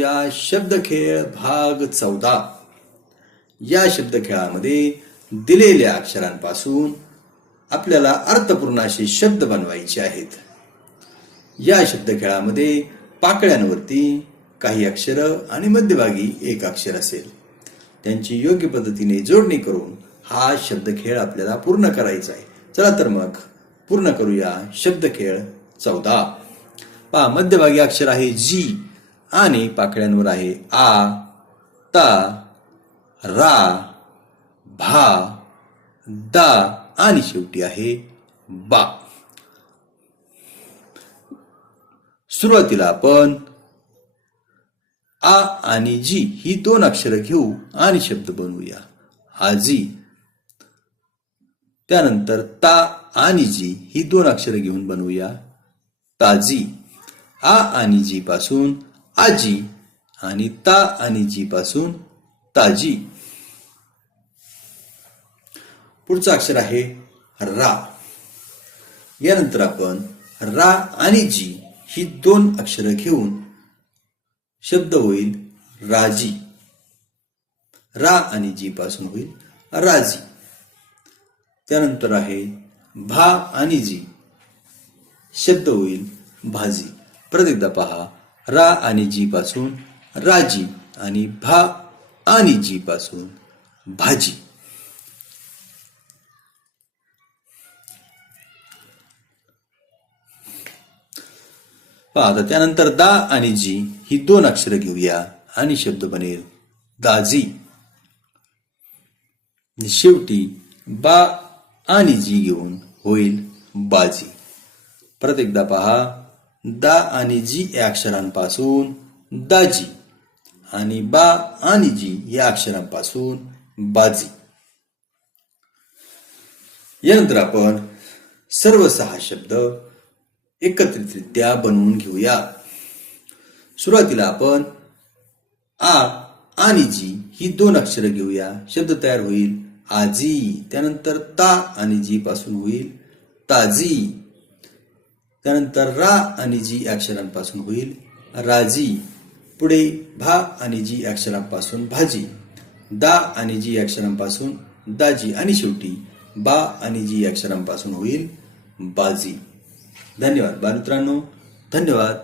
या शब्दखेळ भाग 14. या शब्दखेळामध्ये दिलेल्या अक्षरांपासून आपल्याला अर्थपूर्ण असे शब्द बनवायचे आहेत. या शब्दखेळामध्ये पाकळ्यांवरती काही अक्षर आणि मध्यभागी एक अक्षर असेल. त्यांची योग्य पद्धतीने जोडणी करून हा शब्दखेळ आपल्याला पूर्ण करायचा आहे. चला तर मग पूर्ण करूया शब्दखेळ 14. पहा, मध्यभागी अक्षर आहे जी आणि पाकळ्यांवर आहे आ, ता, रा, भा, दा आणि शेवटी आहे बा. सुरुवातीला आपण आ आणि जी ही दोन अक्षरं घेऊ आणि शब्द बनवूया. आजी. त्यानंतर ता आणि जी ही दोन अक्षरं घेऊन बनवूया ताजी. आ आणि जी पासून आजी आणि ता आणि जी पासून ताजी. पुढचं अक्षर आहे रा. यानंतर आपण रा आणि जी ही दोन अक्षरं घेऊन शब्द होईल राजी. रा आणि जी पासून होईल राजी. त्यानंतर आहे भा आणि जी, शब्द होईल भाजी. परत एकदा पहा, रा आणि जी पासून राजी आणि भा आणि जी पासून भाजी. पहा आता त्यानंतर दा आणि जी ही दोन अक्षरं घेऊया आणि शब्द बनेल दाजी. शेवटी बा आणि जी घेऊन होईल बाजी. परत एकदा पहा, दा आणि जी या अक्षरांपासून दाजी आणि बा आणि जी या अक्षरांपासून बाजी. यानंतर आपण सर्व 6 शब्द एकत्रितरित्या बनवून घेऊया. सुरुवातीला आपण आ आणि जी ही दोन अक्षरं घेऊया. शब्द तयार होईल आजी. त्यानंतर ता आणि जी पासून होईल ताजी. त्यानंतर रा आणि जी अक्षरांपासून होईल राजी. पुढे भा आणि जी अक्षरांपासून भाजी. दा आणि जी अक्षरांपासून दाजी आणि शेवटी बा आणि जी अक्षरांपासून होईल बाजी. धन्यवाद बालमित्रांनो. धन्यवाद.